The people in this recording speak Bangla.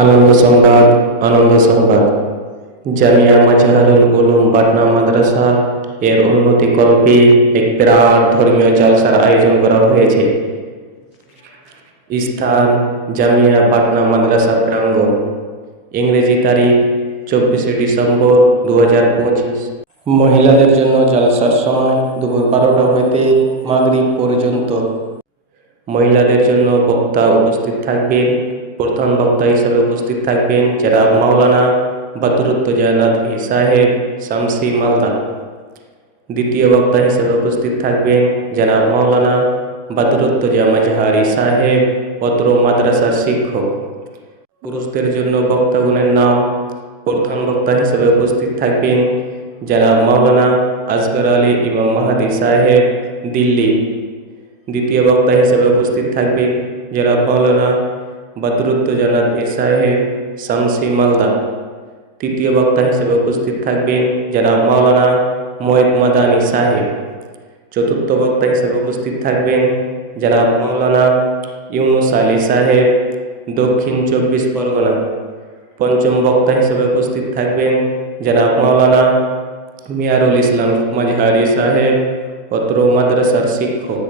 আনন্দ সংবাদ। আনন্দ সংবাদ। জামিয়া মাজহারুল উলুম পাটনা মাদ্রাসা এর উন্নতিকল্পে এক বিরাট ধর্মীয় জলসার আয়োজন করা হয়েছে। স্থান জামিয়া পাটনা মাদ্রাসা প্রাঙ্গণ। ইংরেজি তারিখ 24শে ডিসেম্বর 2025। মহিলাদের জন্য জলসার সময় দুপুর 12টা হইতে মাগরিব পর্যন্ত। মহিলাদের জন্য বক্তা উপস্থিত থাকবেন। প্রধান বক্তা হিসেবে উপস্থিত থাকবেন জনাব মাওলানা বদরুদ্দোজা নদভী সাহেব, শামসি, মালদা। দ্বিতীয় বক্তা হিসেবে উপস্থিত থাকবেন জনাব মাওলানা বদরুদ্দোজা মাজহারি সাহেব, অত্র মাদ্রাসার শিক্ষক। পুরুষদের জন্য বক্তাগণের নাম: প্রধান বক্তা হিসেবে উপস্থিত থাকবেন জনাব মাওলানা আসগর আলী ইমাম মাহাদি সাহেব, দিল্লি। দ্বিতীয় বক্তা হিসেবে উপস্থিত থাকবেন জনাব মাওলানা বদরুদ্দোজা নদভী সাহেব, শামসি, মালদা। তৃতীয় বক্তা হিসেবে উপস্থিত থাকবেন জনাব মাওলানা মঈদ মাদানী সাহেব। চতুর্থ বক্তা হিসেবে উপস্থিত থাকবেন জনাব মাওলানা ইউনুস আলী সাহেব, দক্ষিণ 24 পরগনা। পঞ্চম বক্তা হিসেবে উপস্থিত থাকবেন জনাব মাওলানা মিয়ারুল ইসলাম মাজহারি সাহেব, অত্র মাদ্রাসার শিক্ষক।